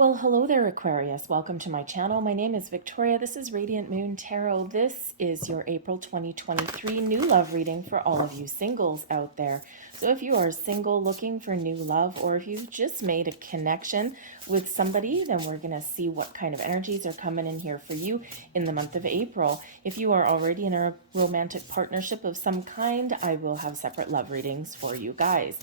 Well, hello there, Aquarius. Welcome to my channel. My name is Victoria. This is Radiant Moon Tarot. This is your April 2023 new love reading for all of you singles out there. So if you are single looking for new love, or if you've just made a connection with somebody, then we're going to see what kind of energies are coming in here for you in the month of April. If you are already in a romantic partnership of some kind, I will have separate love readings for you guys.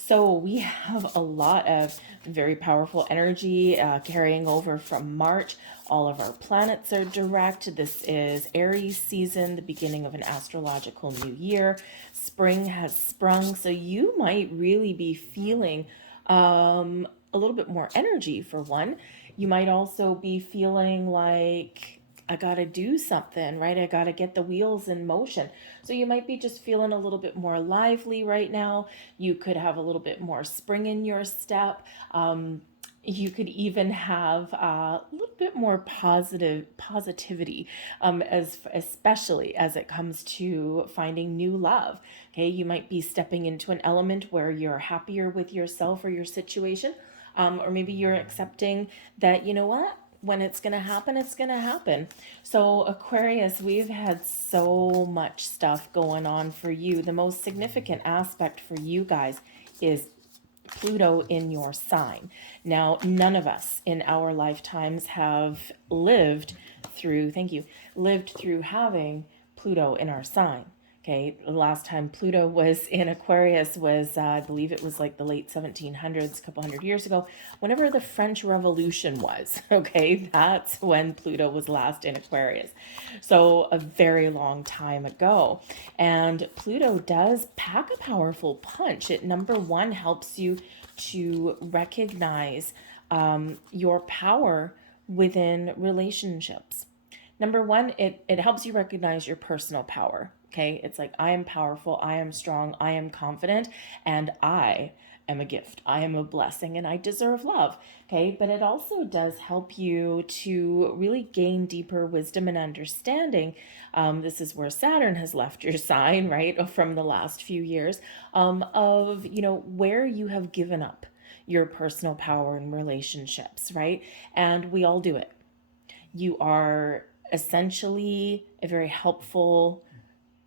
So we have a lot of very powerful energy carrying over from March. All of our planets are direct. This is Aries season, the beginning of an astrological new year. Spring has sprung, so you might really be feeling a little bit more energy for one. You might also be feeling like I got to do something, right? I got to get the wheels in motion. So you might be just feeling a little bit more lively right now. You could have a little bit more spring in your step. You could even have a little bit more positivity, especially as it comes to finding new love. Okay, you might be stepping into an element where you're happier with yourself or your situation, or maybe you're accepting that, you know what, when it's going to happen, it's going to happen. So, Aquarius, we've had so much stuff going on for you. The most significant aspect for you guys is Pluto in your sign. Now, none of us in our lifetimes have lived through, thank you, lived through having Pluto in our sign. Okay, the last time Pluto was in Aquarius was, I believe it was like the late 1700s, a couple hundred years ago, whenever the French Revolution was. Okay, that's when Pluto was last in Aquarius. So a very long time ago. And Pluto does pack a powerful punch. It, number one, helps you to recognize your power within relationships. Number one, it helps you recognize your personal power. Okay, it's like, I am powerful, I am strong, I am confident, and I am a gift. I am a blessing, and I deserve love. Okay, but it also does help you to really gain deeper wisdom and understanding. This is where Saturn has left your sign, right, from the last few years, of, where you have given up your personal power in relationships, right? And we all do it. You are essentially a very helpful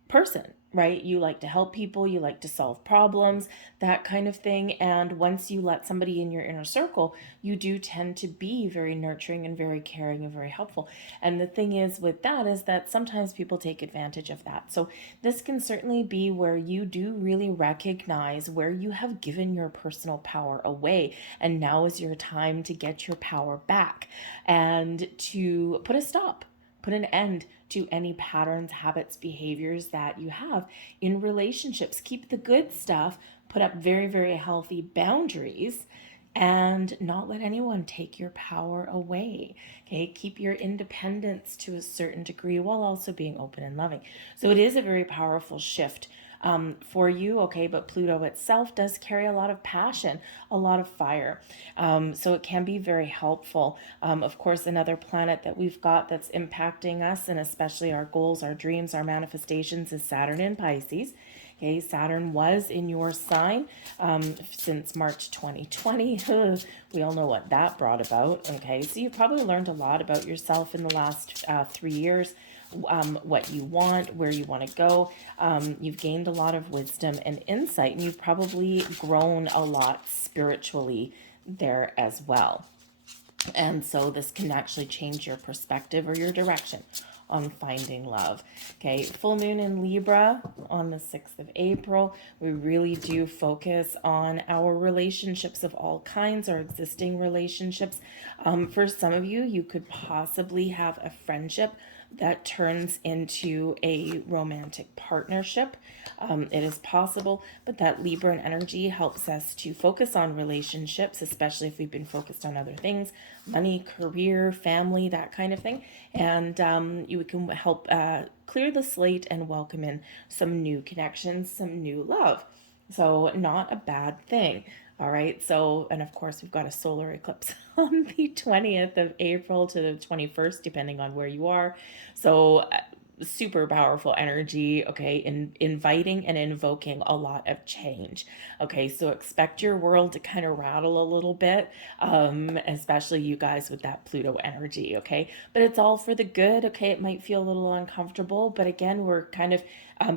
person, right? You like to help people, you like to solve problems, that kind of thing. And once you let somebody in your inner circle, you do tend to be very nurturing and very caring and very helpful. And the thing is with that is that sometimes people take advantage of that. So this can certainly be where you do really recognize where you have given your personal power away. And now is your time to get your power back and to put an end to any patterns, habits, behaviors that you have in relationships. Keep the good stuff, put up very, very healthy boundaries, and not let anyone take your power away. Okay, keep your independence to a certain degree while also being open and loving. So it is a very powerful shift for you, okay? But Pluto itself does carry a lot of passion, a lot of fire. So it can be very helpful. Of course, another planet that we've got that's impacting us, and especially our goals, our dreams, our manifestations, is Saturn in Pisces. Okay, Saturn was in your sign since March 2020. We all know what that brought about. Okay, so you've probably learned a lot about yourself in the last 3 years. What you want, where you want to go. You've gained a lot of wisdom and insight, and you've probably grown a lot spiritually there as well. And so this can actually change your perspective or your direction on finding love. Okay, full moon in Libra on the 6th of April. We really do focus on our relationships of all kinds, our existing relationships. For some of you, you could possibly have a friendship that turns into a romantic partnership. It is possible, but that Libran energy helps us to focus on relationships, especially if we've been focused on other things, money, career, family, that kind of thing. And you can help clear the slate and welcome in some new connections, some new love. So not a bad thing. All right. So, and of course, we've got a solar eclipse on the 20th of April to the 21st, depending on where you are. So super powerful energy, okay, in inviting and invoking a lot of change. Okay, so expect your world to kind of rattle a little bit, especially you guys with that Pluto energy, okay? But it's all for the good, okay? It might feel a little uncomfortable, but again, we're kind of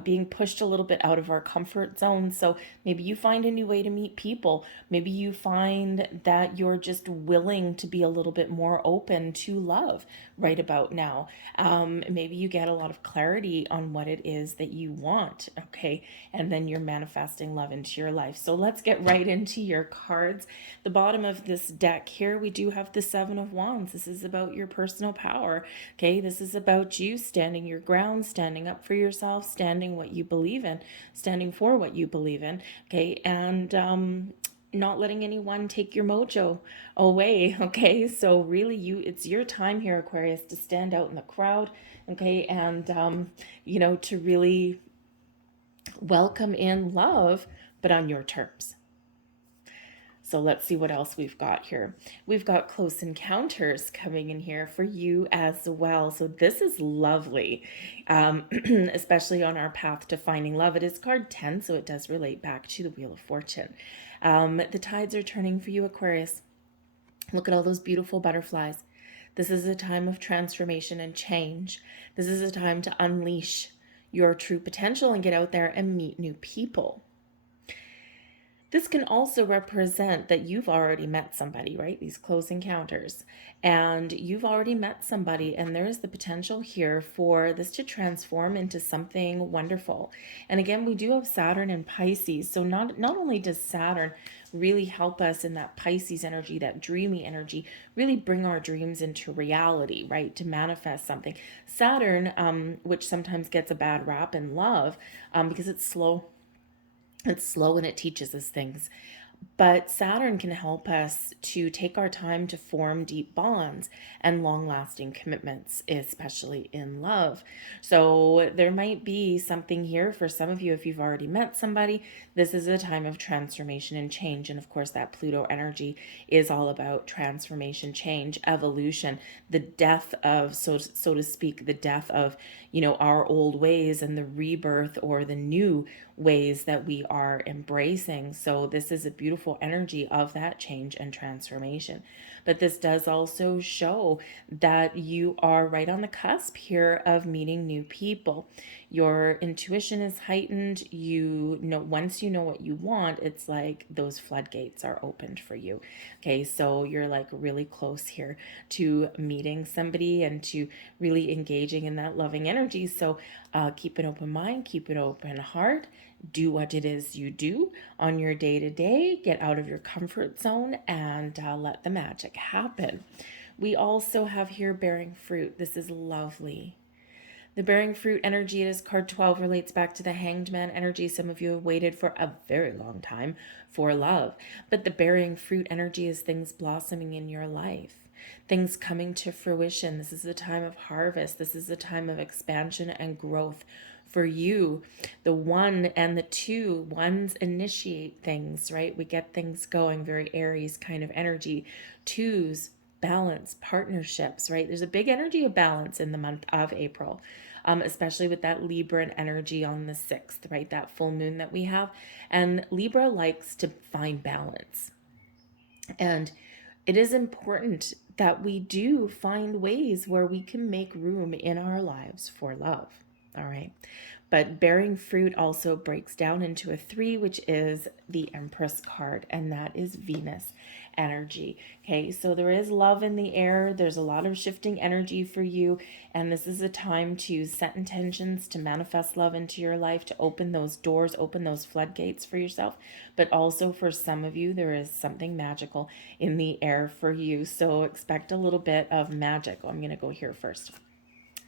being pushed a little bit out of our comfort zone. So maybe you find a new way to meet people. Maybe you find that you're just willing to be a little bit more open to love right about now. Maybe you get a lot of clarity on what it is that you want, okay? And then you're manifesting love into your life. So let's get right into your cards. The bottom of this deck here, we do have the Seven of Wands. This is about your personal power, okay? This is about you standing your ground, standing up for yourself, standing what you believe in, standing for what you believe in, okay? And not letting anyone take your mojo away, okay? So really it's your time here, Aquarius, to stand out in the crowd, okay? And to really welcome in love, but on your terms. So let's see what else we've got here. We've got close encounters coming in here for you as well. So this is lovely, especially on our path to finding love. It is card 10, so it does relate back to the Wheel of Fortune. The tides are turning for you, Aquarius. Look at all those beautiful butterflies. This is a time of transformation and change. This is a time to unleash your true potential and get out there and meet new people. This can also represent that you've already met somebody, right? These close encounters. And you've already met somebody, and there is the potential here for this to transform into something wonderful. And again, we do have Saturn and Pisces. So not only does Saturn really help us in that Pisces energy, that dreamy energy, really bring our dreams into reality, right? To manifest something. Saturn, which sometimes gets a bad rap in love because it's slow. It's slow and it teaches us things. But Saturn can help us to take our time to form deep bonds and long-lasting commitments, especially in love. So there might be something here for some of you if you've already met somebody. This is a time of transformation and change. And of course, that Pluto energy is all about transformation, change, evolution, the death of, so to speak, the death of, our old ways and the rebirth or the new ways that we are embracing. So this is a beautiful energy of that change and transformation. But this does also show that you are right on the cusp here of meeting new people. Your intuition is heightened. Once you know what you want, it's like those floodgates are opened for you. Okay, so you're like really close here to meeting somebody and to really engaging in that loving energy. So keep an open mind, keep an open heart. Do what it is you do on your day-to-day. Get out of your comfort zone and let the magic happen. We also have here bearing fruit. This is lovely. The bearing fruit energy, it is card 12, relates back to the hanged man energy. Some of you have waited for a very long time for love. But the bearing fruit energy is things blossoming in your life, things coming to fruition. This is a time of harvest. This is a time of expansion and growth for you. The 1 and the 2, ones initiate things, right? We get things going, very Aries kind of energy. 2s, balance, partnerships, right? There's a big energy of balance in the month of April, especially with that Libra energy on the 6th, right? That full moon that we have. And Libra likes to find balance. And it is important that we do find ways where we can make room in our lives for love. All right. But bearing fruit also breaks down into a 3, which is the Empress card, and that is Venus energy. Okay, so there is love in the air. There's a lot of shifting energy for you, and this is a time to set intentions, to manifest love into your life, to open those doors, open those floodgates for yourself. But also for some of you, there is something magical in the air for you. So expect a little bit of magic. I'm going to go here first.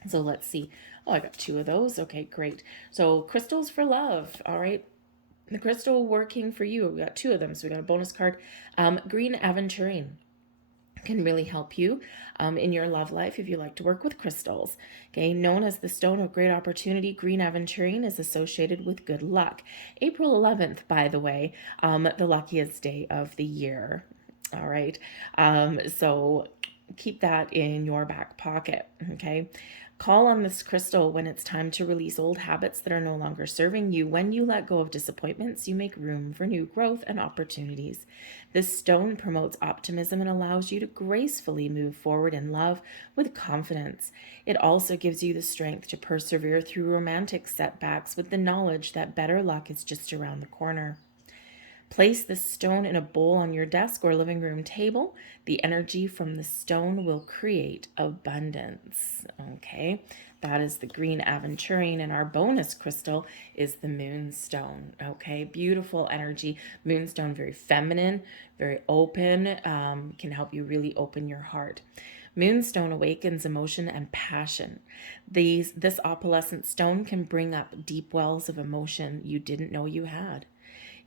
So let's see. Oh, I got 2 of those. Okay, great. So crystals for love. All right. The crystal working for you. We got 2 of them. So we got a bonus card. Green aventurine can really help you in your love life if you like to work with crystals. Okay, known as the stone of great opportunity, green aventurine is associated with good luck. April 11th, by the way, the luckiest day of the year. All right. So keep that in your back pocket. Okay. Call on this crystal when it's time to release old habits that are no longer serving you. When you let go of disappointments, you make room for new growth and opportunities. This stone promotes optimism and allows you to gracefully move forward in love with confidence. It also gives you the strength to persevere through romantic setbacks with the knowledge that better luck is just around the corner. Place this stone in a bowl on your desk or living room table. The energy from the stone will create abundance. Okay, that is the green aventurine, and our bonus crystal is the moonstone. Okay, beautiful energy. Moonstone, very feminine, very open, can help you really open your heart. Moonstone awakens emotion and passion. This opalescent stone can bring up deep wells of emotion you didn't know you had.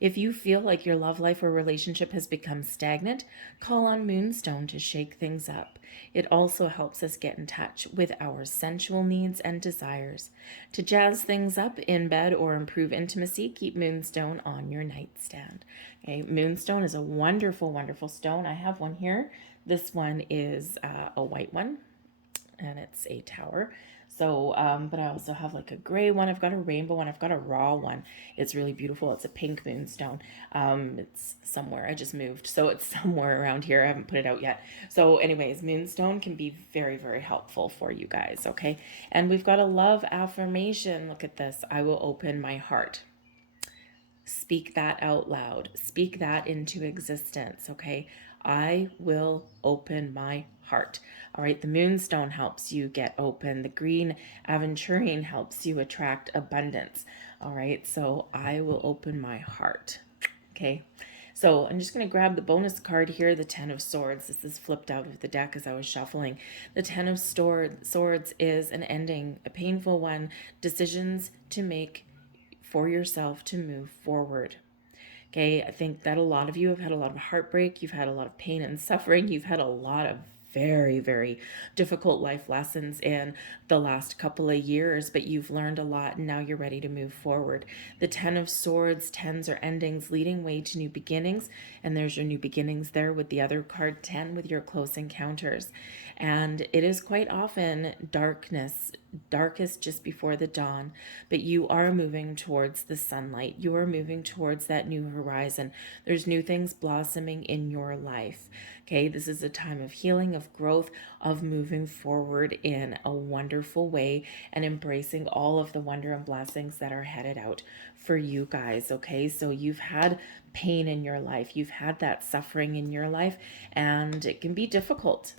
If you feel like your love life or relationship has become stagnant, call on Moonstone to shake things up. It also helps us get in touch with our sensual needs and desires. To jazz things up in bed or improve intimacy, keep Moonstone on your nightstand. Okay, Moonstone is a wonderful, wonderful stone. I have one here. This one is a white one, and it's a tower. So, but I also have like a gray one. I've got a rainbow one. I've got a raw one. It's really beautiful. It's a pink moonstone. It's somewhere. I just moved. So it's somewhere around here. I haven't put it out yet. So anyways, moonstone can be very, very helpful for you guys. Okay. And we've got a love affirmation. Look at this. I will open my heart. Speak that out loud. Speak that into existence. Okay. I will open my heart. All right. The moonstone helps you get open. The green aventurine helps you attract abundance. All right. So I will open my heart. Okay. So I'm just going to grab the bonus card here, the Ten of Swords. This is flipped out of the deck as I was shuffling. The Ten of Swords is an ending, a painful one, decisions to make for yourself to move forward. Okay, I think that a lot of you have had a lot of heartbreak, you've had a lot of pain and suffering, you've had a lot of very, very difficult life lessons in the last couple of years, but you've learned a lot and now you're ready to move forward. The Ten of Swords, tens are endings leading way to new beginnings, and there's your new beginnings there with the other card 10 with your close encounters. And it is quite often darkest just before the dawn, but you are moving towards the sunlight. You are moving towards that new horizon. There's new things blossoming in your life. Okay, this is a time of healing, of growth, of moving forward in a wonderful way and embracing all of the wonder and blessings that are headed out for you guys. Okay, so you've had pain in your life, you've had that suffering in your life, and it can be difficult.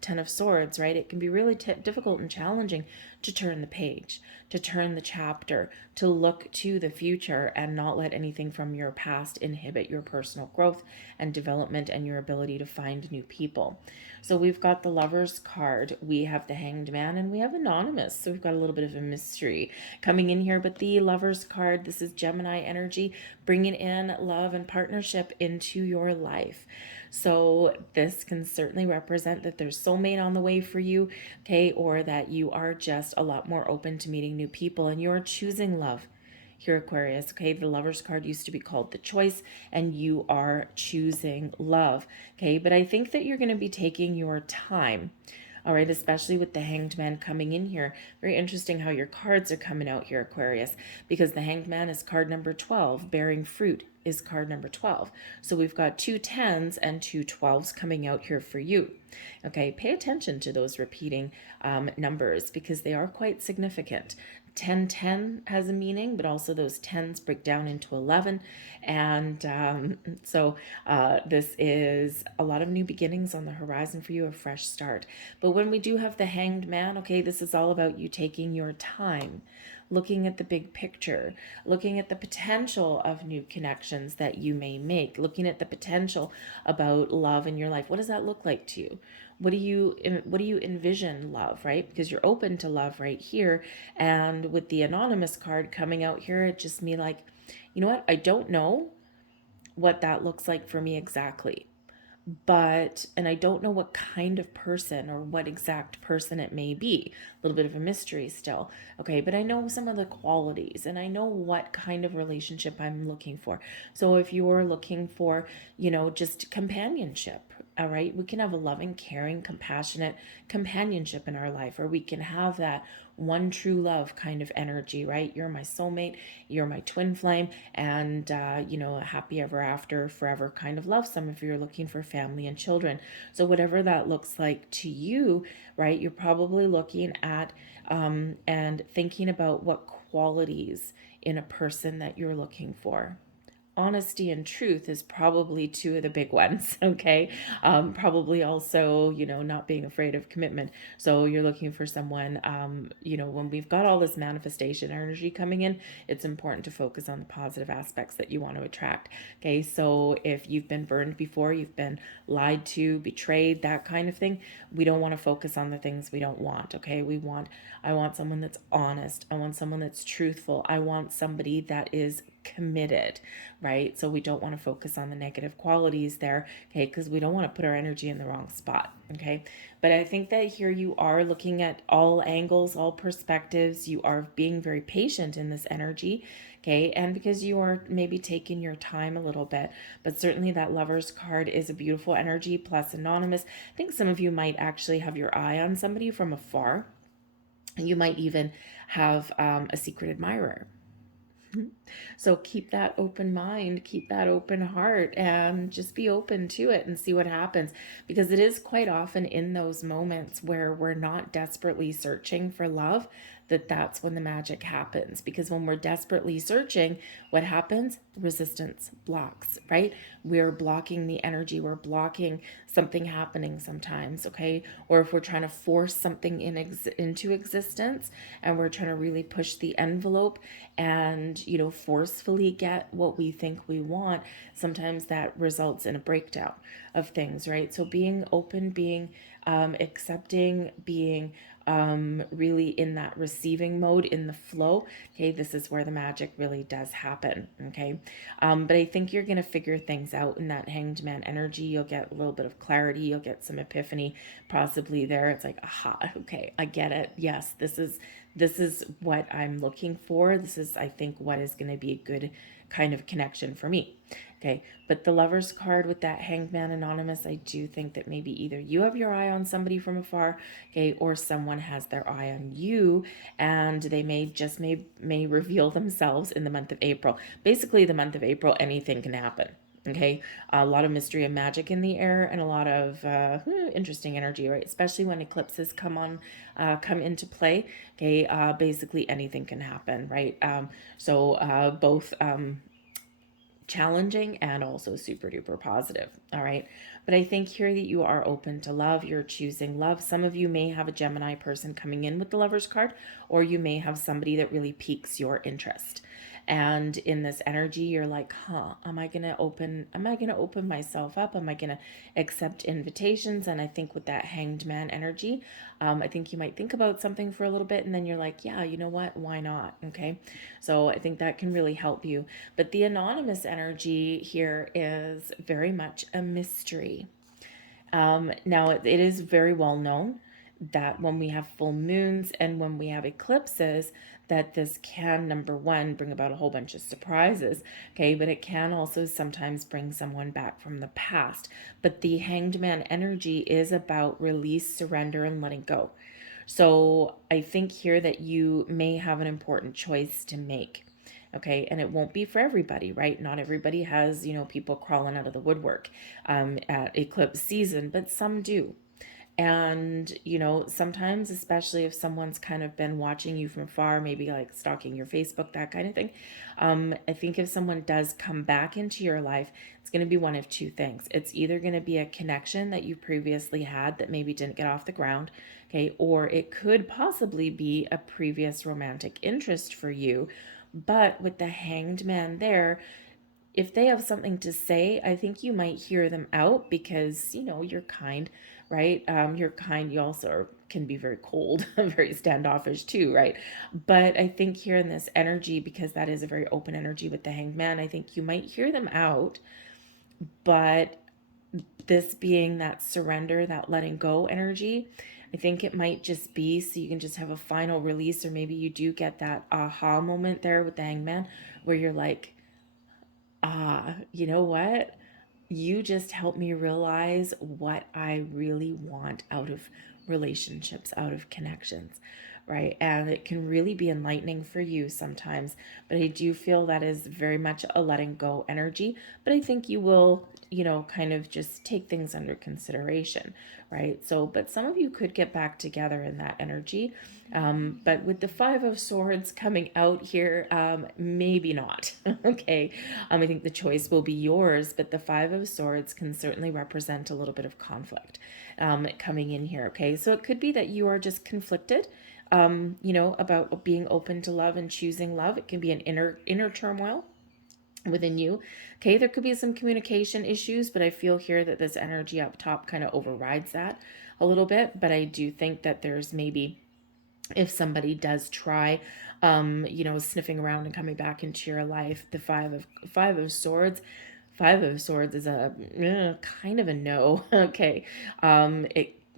Ten of Swords, right? It can be really difficult and challenging to turn the page, to turn the chapter, to look to the future and not let anything from your past inhibit your personal growth and development and your ability to find new people. So we've got the Lover's card, we have the Hanged Man, and we have Anonymous. So we've got a little bit of a mystery coming in here, but the Lover's card, this is Gemini energy, bringing in love and partnership into your life. So this can certainly represent that there's soulmate on the way for you, okay, or that you are just a lot more open to meeting new people and you're choosing love here, Aquarius. Okay, the Lover's card used to be called the Choice, and you are choosing love. Okay, but I think that you're going to be taking your time. All right, especially with the Hanged Man coming in here. Very interesting how your cards are coming out here, Aquarius, because the Hanged Man is card number 12. Bearing fruit is card number 12. So we've got 2 10s and 2 12s coming out here for you. Okay, pay attention to those repeating numbers because they are quite significant. 1010 has a meaning, but also those 10s break down into 11. And so this is a lot of new beginnings on the horizon for you, a fresh start. But when we do have the Hanged Man, okay, this is all about you taking your time, looking at the big picture, looking at the potential of new connections that you may make, looking at the potential about love in your life. What does that look like to you? What do you envision love, right? Because you're open to love right here. And with the Anonymous card coming out here, it just me like, you know what? I don't know what that looks like for me exactly. And I don't know what kind of person or what exact person it may be. A little bit of a mystery still. Okay, but I know some of the qualities and I know what kind of relationship I'm looking for. So if you're looking for, just companionship, All right. We can have a loving, caring, compassionate companionship in our life, or we can have that one true love kind of energy, right? You're my soulmate, you're my twin flame, and, a happy ever after, forever kind of love. Some of you are looking for family and children. So, whatever that looks like to you, right, you're probably looking at and thinking about what qualities in a person that you're looking for. Honesty and truth is probably two of the big ones. Okay. Probably also, not being afraid of commitment. So you're looking for someone, when we've got all this manifestation energy coming in, it's important to focus on the positive aspects that you want to attract. Okay. So if you've been burned before, you've been lied to, betrayed, that kind of thing, we don't want to focus on the things we don't want. Okay. I want someone that's honest. I want someone that's truthful. I want somebody that is committed, right? So we don't want to focus on the negative qualities there, okay? Because we don't want to put our energy in the wrong spot, okay? But I think that here you are looking at all angles, all perspectives. You are being very patient in this energy, okay? And because you are maybe taking your time a little bit, but certainly that Lover's card is a beautiful energy, plus anonymous. I think some of you might actually have your eye on somebody from afar. You might even have a secret admirer. So keep that open mind, keep that open heart, and just be open to it and see what happens. Because it is quite often in those moments where we're not desperately searching for love that's when the magic happens. Because when we're desperately searching, what happens? Resistance, blocks, right? We're blocking the energy, we're blocking something happening sometimes, okay? Or if we're trying to force something into existence and we're trying to really push the envelope and, forcefully get what we think we want, sometimes that results in a breakdown of things, right? So being open, being accepting, being really in that receiving mode, in the flow, okay, this is where the magic really does happen, okay? But I think you're going to figure things out in that Hanged Man energy. You'll get a little bit of clarity, you'll get some epiphany possibly there. It's like, aha, okay, I get it. Yes, this is what I'm looking for. This is, I think, what is going to be a good kind of connection for me. Okay, but the Lover's card with that Hanged Man anonymous, I do think that maybe either you have your eye on somebody from afar, okay, or someone has their eye on you, and they may reveal themselves in the month of April. Basically, the month of April, anything can happen. Okay, a lot of mystery and magic in the air, and a lot of interesting energy, right? Especially when eclipses come into play. Okay, basically anything can happen, right? So both challenging and also super duper positive. All right. But I think here that you are open to love, you're choosing love. Some of you may have a Gemini person coming in with the Lover's card, or you may have somebody that really piques your interest. And in this energy, you're like, am I going to open myself up? Am I going to accept invitations? And I think with that Hanged Man energy, I think you might think about something for a little bit and then you're like, yeah, you know what? Why not? Okay. So I think that can really help you. But the anonymous energy here is very much a mystery. Now, it is very well known that when we have full moons and when we have eclipses, that this can, number one, bring about a whole bunch of surprises, okay? But it can also sometimes bring someone back from the past. But the Hanged Man energy is about release, surrender, and letting go. So I think here that you may have an important choice to make. Okay, and it won't be for everybody, right? Not everybody has, people crawling out of the woodwork at eclipse season, but some do. And, sometimes, especially if someone's kind of been watching you from far, maybe like stalking your Facebook, that kind of thing, I think if someone does come back into your life, it's going to be one of two things. It's either going to be a connection that you previously had that maybe didn't get off the ground, okay, or it could possibly be a previous romantic interest for you. But with the Hanged Man there, if they have something to say, I think you might hear them out because, you're kind, right? You're kind. You also can be very cold, very standoffish too, right? But I think here in this energy, because that is a very open energy with the Hanged Man, I think you might hear them out. But this being that surrender, that letting go energy, I think it might just be so you can just have a final release, or maybe you do get that aha moment there with the Hanged Man where you're like, you know what? you just help me realize what I really want out of relationships, out of connections, right? And it can really be enlightening for you sometimes, but I do feel that is very much a letting go energy. But I think you will, kind of just take things under consideration, right? So, but some of you could get back together in that energy. But with the Five of Swords coming out here, maybe not. Okay. I think the choice will be yours, but the Five of Swords can certainly represent a little bit of conflict coming in here. Okay. So it could be that you are just conflicted. About being open to love and choosing love. It can be an inner turmoil within you. Okay, there could be some communication issues, but I feel here that this energy up top kind of overrides that a little bit. But I do think that there's maybe, if somebody does try sniffing around and coming back into your life, the five of swords is a kind of a no. Okay.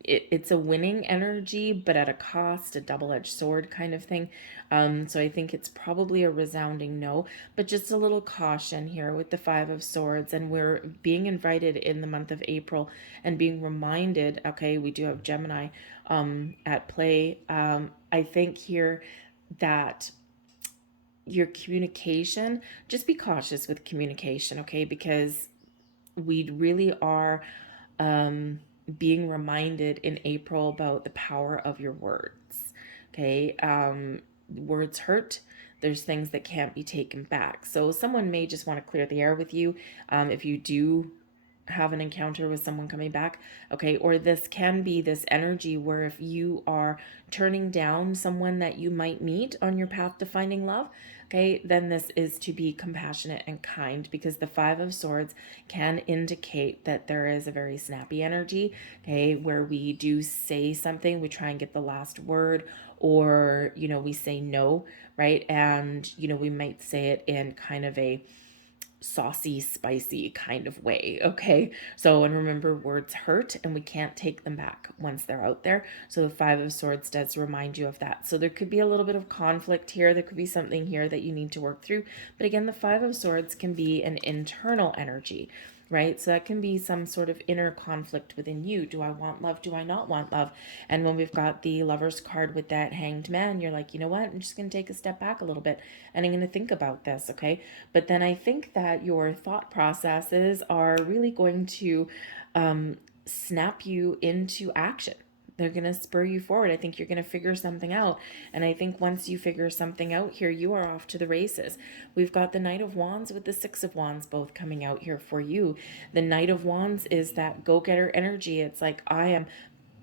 It's a winning energy, but at a cost, a double-edged sword kind of thing. So I think it's probably a resounding no, but just a little caution here with the Five of Swords. And we're being invited in the month of April and being reminded, okay, we do have Gemini at play. I think here that your communication, just be cautious with communication, okay? Because we really are being reminded in April about the power of your words, okay? Words hurt. There's things that can't be taken back. So someone may just want to clear the air with you if you do have an encounter with someone coming back, okay? Or this can be this energy where if you are turning down someone that you might meet on your path to finding love, okay, then this is to be compassionate and kind, because the Five of Swords can indicate that there is a very snappy energy, okay, where we do say something, we try and get the last word, or, we say no, right? And, we might say it in kind of a saucy, spicy kind of way, okay? So, and remember, words hurt and we can't take them back once they're out there. So the Five of Swords does remind you of that. So there could be a little bit of conflict here. There could be something here that you need to work through. But again, the Five of Swords can be an internal energy, right? So that can be some sort of inner conflict within you. Do I want love? Do I not want love? And when we've got the Lover's card with that Hanged Man, you're like, you know what? I'm just going to take a step back a little bit and I'm going to think about this, okay? But then I think that your thought processes are really going to snap you into action. They're going to spur you forward. I think you're going to figure something out. And I think once you figure something out here, you are off to the races. We've got the Knight of Wands with the Six of Wands both coming out here for you. The Knight of Wands is that go-getter energy. It's like, I am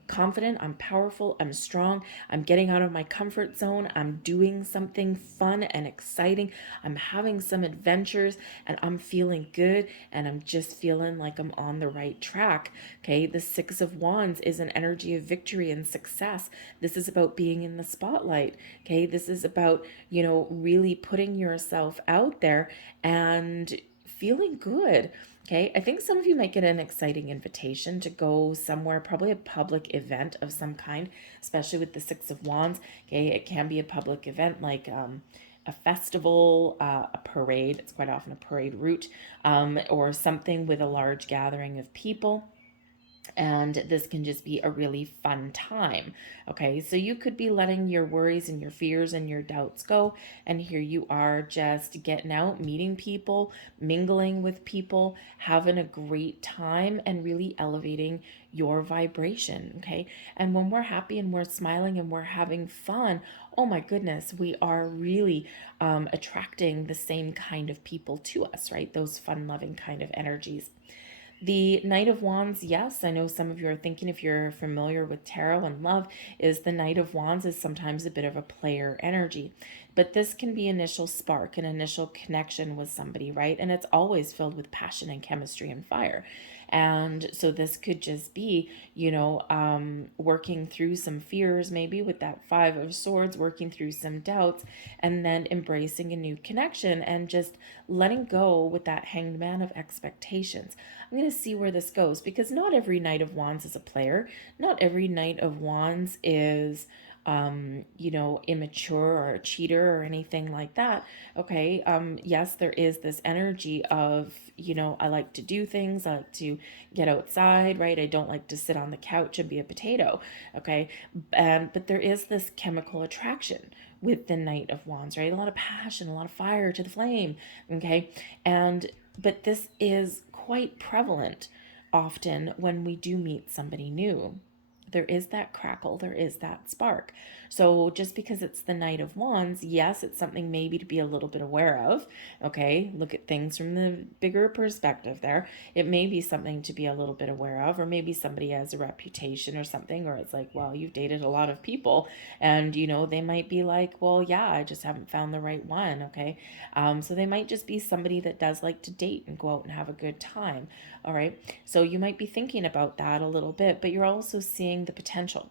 confident, I'm powerful, I'm strong, I'm getting out of my comfort zone, I'm doing something fun and exciting, I'm having some adventures, and I'm feeling good, and I'm just feeling like I'm on the right track. Okay, the Six of Wands is an energy of victory and success. This is about being in the spotlight. Okay, this is about, really putting yourself out there and feeling good. Okay, I think some of you might get an exciting invitation to go somewhere, probably a public event of some kind, especially with the Six of Wands. Okay, it can be a public event like a festival, a parade. It's quite often a parade route, or something with a large gathering of people. And this can just be a really fun time. Okay, so you could be letting your worries and your fears and your doubts go, and here you are just getting out, meeting people, mingling with people, having a great time, and really elevating your vibration. Okay, and when we're happy and we're smiling and we're having fun, oh my goodness, we are really attracting the same kind of people to us, right? Those fun loving kind of energies. The Knight of Wands, yes, I know some of you are thinking, if you're familiar with tarot and love, is the Knight of Wands is sometimes a bit of a player energy. But this can be initial spark, an initial connection with somebody, right? And it's always filled with passion and chemistry and fire. And so this could just be, working through some fears, maybe with that Five of Swords, working through some doubts, and then embracing a new connection and just letting go with that Hanged Man of expectations. I'm going to see where this goes, because not every Knight of Wands is a player. Not every Knight of Wands is immature or a cheater or anything like that. Okay. Yes, there is this energy of, I like to do things. I like to get outside, right? I don't like to sit on the couch and be a potato. Okay. But there is this chemical attraction with the Knight of Wands, right? A lot of passion, a lot of fire to the flame. Okay. But this is quite prevalent often when we do meet somebody new. There is that crackle, there is that spark. So just because it's the Knight of Wands, yes, it's something maybe to be a little bit aware of. Okay, look at things from the bigger perspective there. It may be something to be a little bit aware of, or maybe somebody has a reputation or something, or it's like, well, you've dated a lot of people, and they might be like, well, yeah, I just haven't found the right one. Okay, so they might just be somebody that does like to date and go out and have a good time. All right, so you might be thinking about that a little bit, but you're also seeing the potential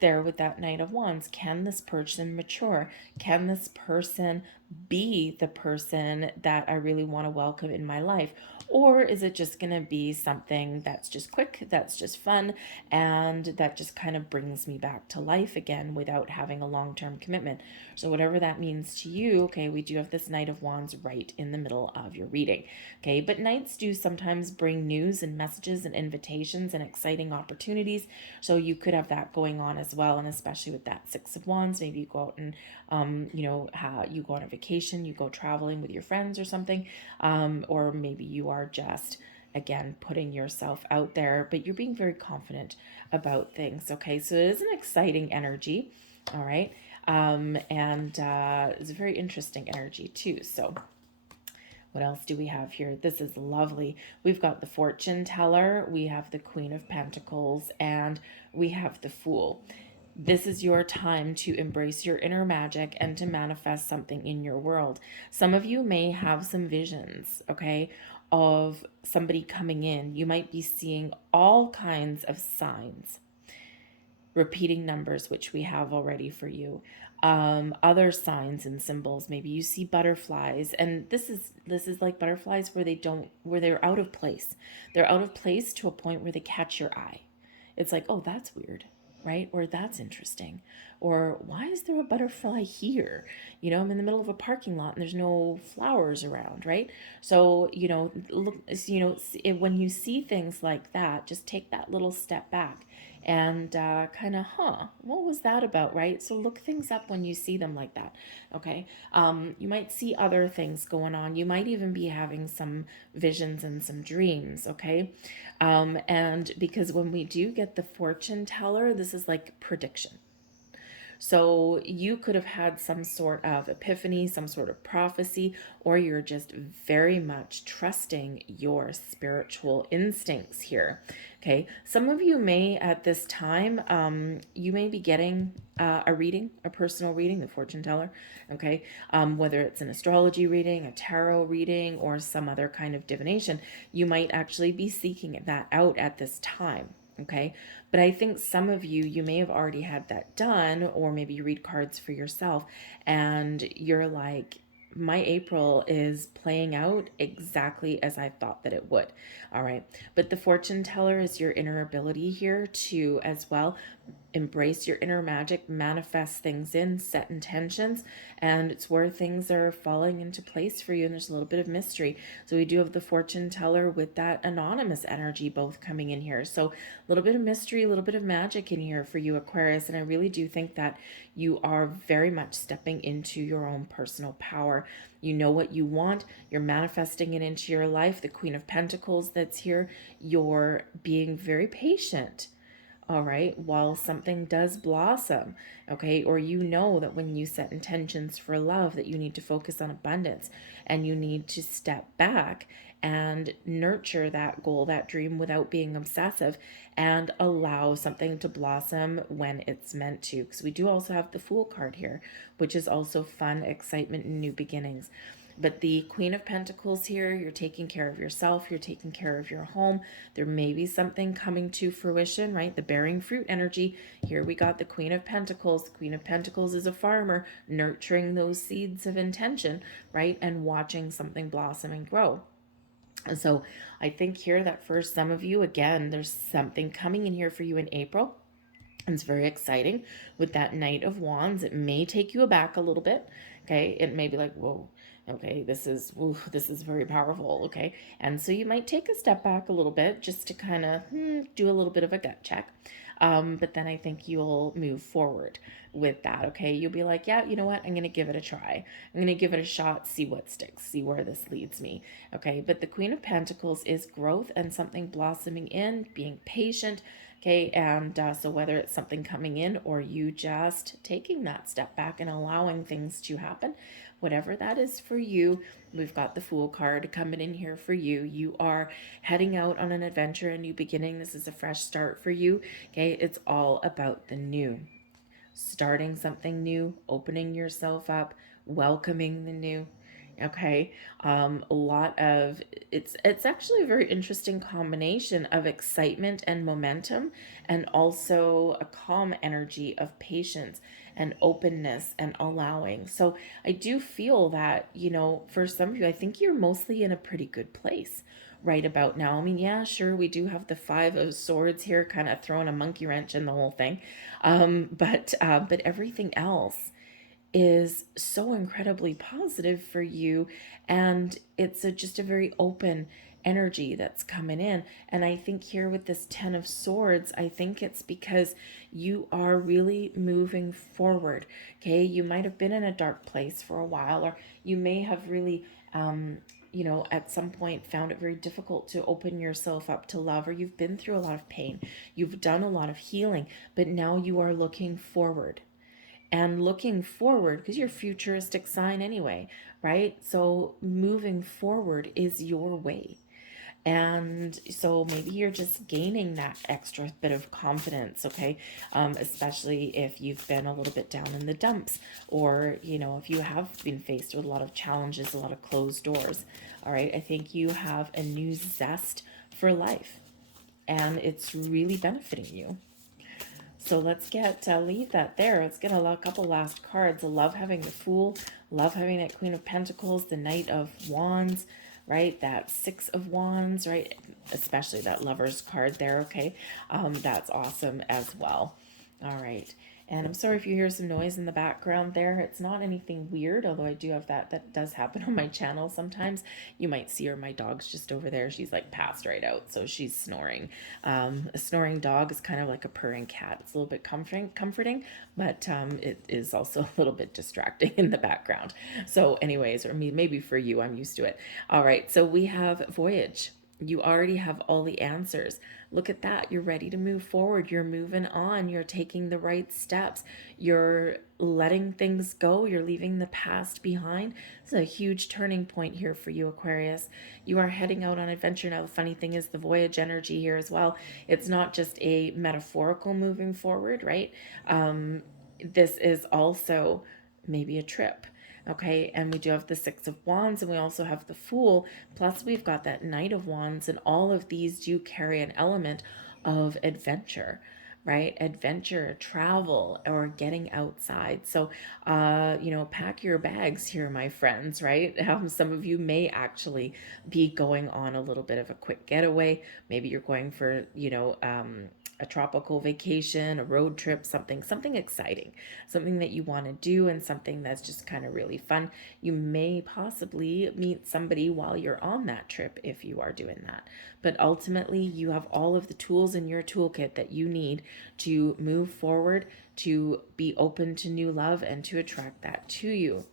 there with that Knight of Wands. Can this person mature? Can this person be the person that I really want to welcome in my life? Or is it just going to be something that's just quick, that's just fun, and that just kind of brings me back to life again without having a long-term commitment? So whatever that means to you, okay, we do have this Knight of Wands right in the middle of your reading. Okay, but Knights do sometimes bring news and messages and invitations and exciting opportunities. So you could have that going on as well. And especially with that Six of Wands, maybe you go out and, you go on a vacation, you go traveling with your friends or something. Or maybe you are just, again, putting yourself out there, but you're being very confident about things. Okay, so it is an exciting energy. All right. And it's a very interesting energy too. So what else do we have here? This is lovely. We've got the fortune teller, we have the Queen of Pentacles, and we have the Fool. This is your time to embrace your inner magic and to manifest something in your world. Some of you may have some visions, okay, of somebody coming in. You might be seeing all kinds of signs, repeating numbers, which we have already for you. Other signs and symbols, maybe you see butterflies, and this is like butterflies where they're out of place. They're out of place to a point where they catch your eye. It's like, oh, that's weird, right? Or that's interesting. Or why is there a butterfly here? I'm in the middle of a parking lot and there's no flowers around, right? So, look, when you see things like that, just take that little step back and kind of, what was that about, right? So look things up when you see them like that, okay? You might see other things going on. You might even be having some visions and some dreams, okay? And because when we do get the fortune teller, this is like prediction. So you could have had some sort of epiphany, some sort of prophecy, or you're just very much trusting your spiritual instincts here. Okay. Some of you may at this time, you may be getting a reading, a personal reading, the fortune teller. Okay. Whether it's an astrology reading, a tarot reading, or some other kind of divination, you might actually be seeking that out at this time. Okay. But I think some of you may have already had that done, or maybe you read cards for yourself and you're like, my April is playing out exactly as I thought that it would. All right. But the fortune teller is your inner ability here to, as well, embrace your inner magic, manifest things in, set intentions, and it's where things are falling into place for you, and there's a little bit of mystery. So we do have the fortune teller with that anonymous energy both coming in here. So a little bit of mystery, a little bit of magic in here for you, Aquarius, and I really do think that you are very much stepping into your own personal power. You know what you want, you're manifesting it into your life. The Queen of Pentacles that's here, you're being very patient, all right, while something does blossom, okay? Or that when you set intentions for love, that you need to focus on abundance and you need to step back and nurture that goal, that dream, without being obsessive, and allow something to blossom when it's meant to. Because we do also have the Fool card here, which is also fun, excitement, and new beginnings. But the Queen of Pentacles here, you're taking care of yourself, you're taking care of your home. There may be something coming to fruition, right? The bearing fruit energy. Here we got the Queen of Pentacles. The Queen of Pentacles is a farmer nurturing those seeds of intention, right? And watching something blossom and grow. And so I think here that for some of you, again, there's something coming in here for you in April. It's very exciting with that Knight of Wands. It may take you aback a little bit. Okay. It may be like, whoa, okay, this is very powerful. Okay. And so you might take a step back a little bit just to kind of do a little bit of a gut check. But then I think you'll move forward with that. Okay. You'll be like, yeah, you know what? I'm going to give it a try. I'm going to give it a shot, see what sticks, see where this leads me. Okay. But the Queen of Pentacles is growth and something blossoming in, being patient. Okay, and so whether it's something coming in or you just taking that step back and allowing things to happen, whatever that is for you, we've got the Fool card coming in here for you. You are heading out on an adventure, a new beginning. This is a fresh start for you. Okay, it's all about the new. Starting something new, opening yourself up, welcoming the new. Okay, a lot of it's actually a very interesting combination of excitement and momentum, and also a calm energy of patience and openness and allowing. So I do feel that, for some of you, I think you're mostly in a pretty good place right about now. I mean, yeah, sure, we do have the Five of Swords here, kind of throwing a monkey wrench in the whole thing, but everything else is so incredibly positive for you, and it's just a very open energy that's coming in. And I think here with this Ten of Swords, I think it's because you are really moving forward. Okay, you might have been in a dark place for a while, or you may have really at some point found it very difficult to open yourself up to love, or you've been through a lot of pain, you've done a lot of healing, but now you are looking forward. And looking forward, because you're a futuristic sign anyway, right? So moving forward is your way. And so maybe you're just gaining that extra bit of confidence, okay? Especially if you've been a little bit down in the dumps, or, if you have been faced with a lot of challenges, a lot of closed doors, all right? I think you have a new zest for life, and it's really benefiting you. So let's leave that there. Let's get a couple last cards. I love having the Fool, love having that Queen of Pentacles, the Knight of Wands, right? That Six of Wands, right? Especially that Lover's card there, okay? That's awesome as well. All right. And I'm sorry if you hear some noise in the background there. It's not anything weird, although I do have that does happen on my channel sometimes. You might see her. My dog's just over there. She's like passed right out, so she's snoring. A snoring dog is kind of like a purring cat. It's a little bit comforting, but it is also a little bit distracting in the background. So anyways, or maybe for you, I'm used to it. All right, so we have Voyage. You already have all the answers. Look at that. You're ready to move forward. You're moving on. You're taking the right steps. You're letting things go. You're leaving the past behind. This is a huge turning point here for you, Aquarius. You are heading out on adventure. Now, the funny thing is the Voyage energy here as well. It's not just a metaphorical moving forward, right? This is also maybe a trip. Okay, and we do have the Six of Wands, and we also have the Fool, plus we've got that Knight of Wands, and all of these do carry an element of adventure, right? Adventure, travel, or getting outside. So, pack your bags here, my friends, right? Some of you may actually be going on a little bit of a quick getaway. Maybe you're going for, a tropical vacation, a road trip, something exciting, something that you want to do, and something that's just kind of really fun. You may possibly meet somebody while you're on that trip if you are doing that. But ultimately, you have all of the tools in your toolkit that you need to move forward, to be open to new love, and to attract that to you.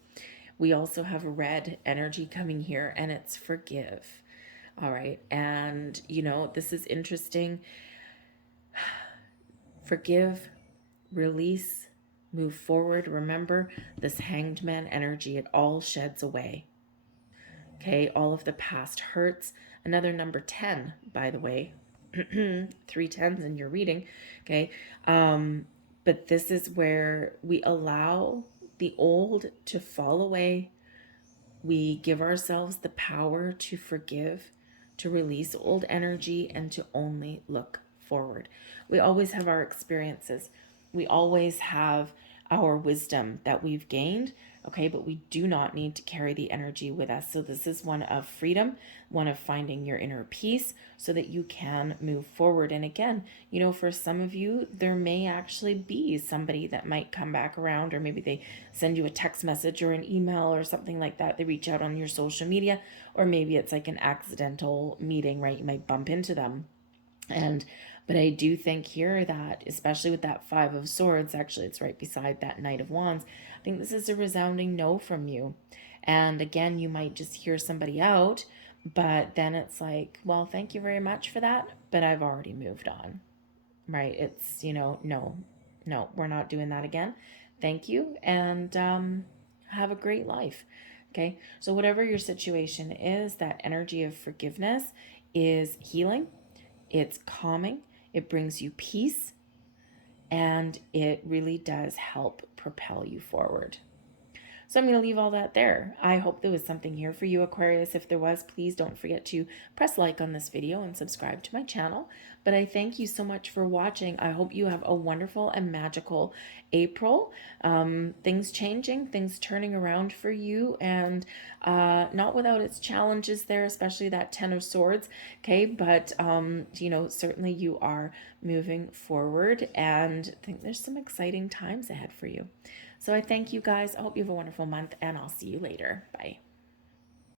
We also have red energy coming here, and it's forgive. All right. And, this is interesting. Forgive, release, move forward. Remember this Hanged Man energy, it all sheds away. Okay, all of the past hurts. Another number 10, by the way. 3 tens in your reading. Okay. But this is where we allow the old to fall away. We give ourselves the power to forgive, to release old energy, and to only look forward. We always have our experiences. We always have our wisdom that we've gained, Okay, but we do not need to carry the energy with us. So this is one of freedom, one of finding your inner peace so that you can move forward. And again, you know, for some of you, there may actually be somebody that might come back around, or maybe they send you a text message or an email or something like that. They reach out on your social media, or maybe it's like an accidental meeting, right? You might bump into them. But I do think here that, especially with that Five of Swords, actually it's right beside that Knight of Wands, I think this is a resounding no from you. And again, you might just hear somebody out, but then it's like, well, thank you very much for that, but I've already moved on, right? It's, you know, no, we're not doing that again. Thank you, and have a great life. Okay, so whatever your situation is, that energy of forgiveness is healing, it's calming, it brings you peace, and it really does help propel you forward. So I'm going to leave all that there. I hope there was something here for you, Aquarius. If there was, please don't forget to press like on this video and subscribe to my channel. But I thank you so much for watching. I hope you have a wonderful and magical April. Things changing, things turning around for you, and not without its challenges there, especially that Ten of Swords. Okay, but you know, certainly you are moving forward, and I think there's some exciting times ahead for you. So I thank you guys. I hope you have a wonderful month, and I'll see you later. Bye.